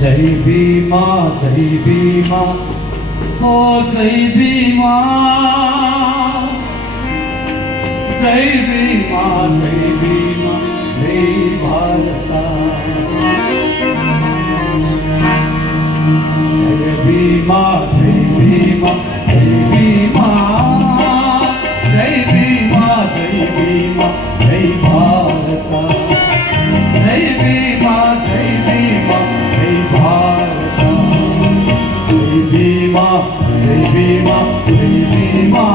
ಜೈ ಭೀಮಾ ಜೈ ಭೀಮಾ ಓ ಜೈ ಭೀಮಾ ಜೈ ಭೀಮಾ ಜೈ ಭೀಮಾ ಜೈ ಭಾರತ ಜಯ ಭೀಮಾ ಜೈ ಭೀಮಾ ಜೈ ಭೀಮಾ ಜೈ ಭೀಮಾ ಜೈ ಭೀಮಾ ಜೈ ಭಾರತ ಜೈ ಭೀಮಾ ಜೈ ಭೀಮಾ ಜೈ ಭಾರತ ಜೈ ಭೀಮಾ ಜೈ ಭೀಮಾ ಜೈ ಭೀಮಾ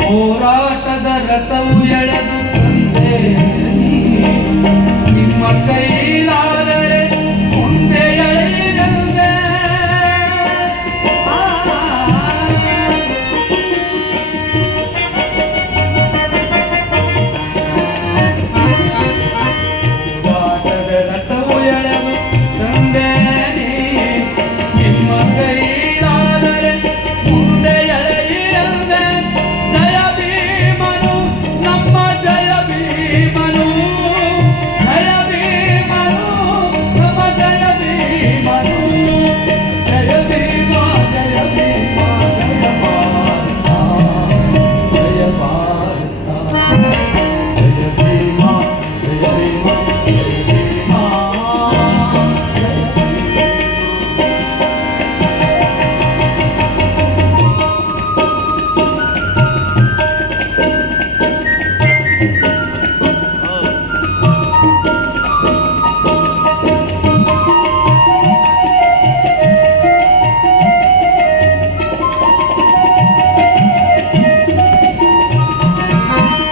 ಹೋರಾಟದ ರಥವು ಎಳೆದು ತಂದೆ ನಿಮ್ಮ ಕೈಲಾದರೆ ಮುಂದೆ ಎಳೆಯಲ್ವೇ ಹೋರಾಟದ ರಥವು ಎಳೆದು ತಂದೆ ನಿಮ್ಮ ಕೈಲಾದರೆ ಮುಂದೆ ಎಳೆಯಲ್ವೇ ಜಯ ಭೀಮನು ನಮ್ಮ ಜಯ ಭೀಮನು ಜಯ ಭೀಮನು ನಮ್ಮ ಜಯ ಭೀಮನು ಜಯ ಭೀಮಾ ಜಯ ಭೀಮಾ ಜಯ ಭಾರತ ಜಯ ಭಾರತ ಜಯ ಭೀಮಾ ಜಯ ಭೀಮಾ ಜಯ ಭೀಮಾ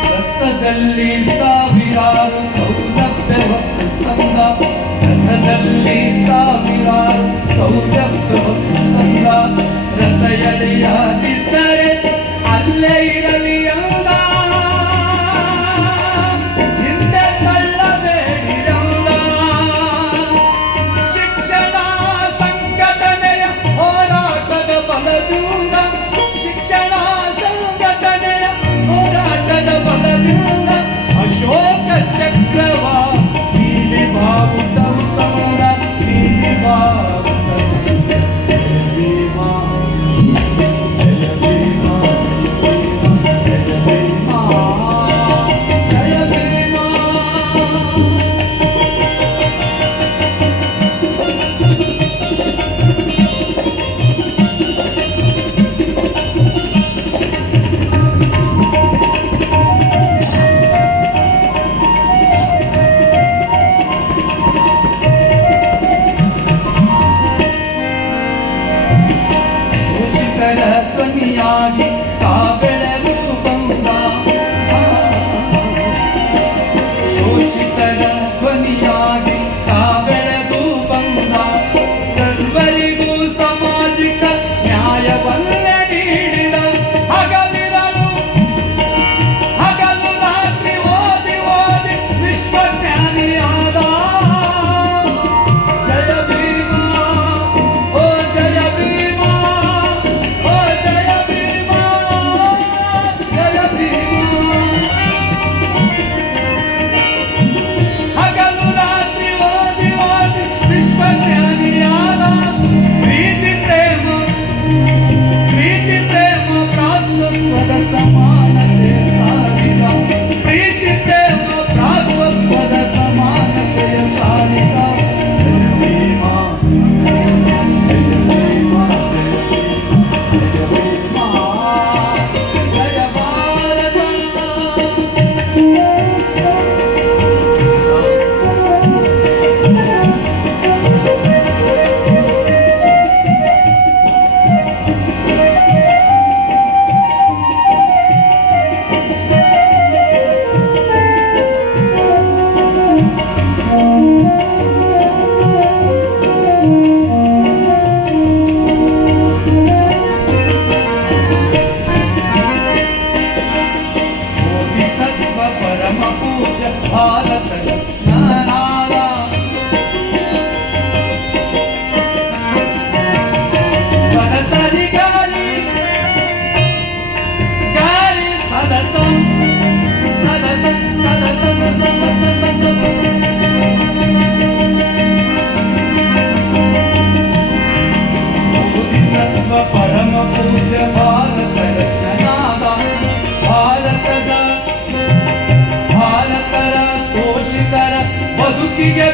ರಥದಲ್ಲಿ ಸಾವಿರಾರು ಸೌಲಭ್ಯ ಹೊತ್ತು ತಂದ ರಥದಲ್ಲಿ ಸಾವಿರಾರು ಸೌಲಭ್ಯ ಹೊತ್ತು ತಂದ ರಥ ಎಳೆಯದಿದ್ದರೆ ಅಲ್ಲೇ ಇರಲಿ ಅಂದ ಹಿಂದೆ ತಳ್ಳಬೇಡಿರಂದ ಶಿಕ್ಷಣ ಸಂಘಟನೆಯ ಹೋರಾಟದ ಬಲದಿಂದ ಶಿಕ್ಷಣ ಸಂಘಟನೆಯ ಹೋರಾಟದ ಬಲದಿಂದ ಅಶೋಕ ಚಕ್ರವ ನೀಲಿ ಬಾವುಟವುತಂದ ನೀಲಿ ಬಾವುಟ ಜಯ ಭೀಮಾ ಜಯ ಭೀಮಾ ಜಯ ಭೀಮಾ ಜಯ ಭೀಮಾ ಶೋಷಿತರ ಧ್ವನಿಯಾಗಿ ತಾವೆಳೆದು ಬಂದ ಶೋಷಿತರ ಧ್ವನಿಯಾಗಿ ತಾವೆಳೆದು ಬಂದ ಸರ್ವರಿಗೂ ಸಾಮಾಜಿಕ ನ್ಯಾಯವನ್ನೇ ನೀಡಿದ ಹಗಲಿರಲು ಹಗಲು ರಾತ್ರಿ ಓದಿ ಓದಿ ವಿಶ್ವಜ್ಞಾನಿಯಾದ ಜಯ ಭೀಮಾ ಓ ಜಯ ಭೀಮಾ ಓ ಜಯ ಭೀಮಾ ಜಯ ಭೀಮಾ ಹಗಲು ರಾತ್ರಿ ಓದಿ ಓದಿ ವಿಶ್ವಜ್ಞಾನಿಯಾದ ಪ್ರೀತಿ ಪ್ರೇಮ ಭ್ರಾತೃತ್ವದ ಸಮಾನತೆ ಸಾರಿದ ಪ್ರೀತಿ ಪ್ರೇಮ ಭ್ರಾತೃತ್ವದ ಸಮಾನತೆಯ ಸಾರಿದ ಜಯ ಭೀಮಾ ಜಯ ಭೀಮಾ ಜಯ ಭೀಮಾ ಜಯ ಭೀಮಾ ಜಯ ಭಾರತ ಪರಮ ಪೂಜ್ಯ ಭಾರತ ರತ್ನನಾದ ಸದಸರಿ ಗಾರಿ ಗಾರಿ ಸದಸ ಸದಸ ಸದಸ ಸರ್ವ ಪರಮ ಪೂಜ್ಯ ಭಾರತ ರತ್ನನಾದ ಭಾರತದ ಶೋಷಿತರ ಬದುಕಿಗೆ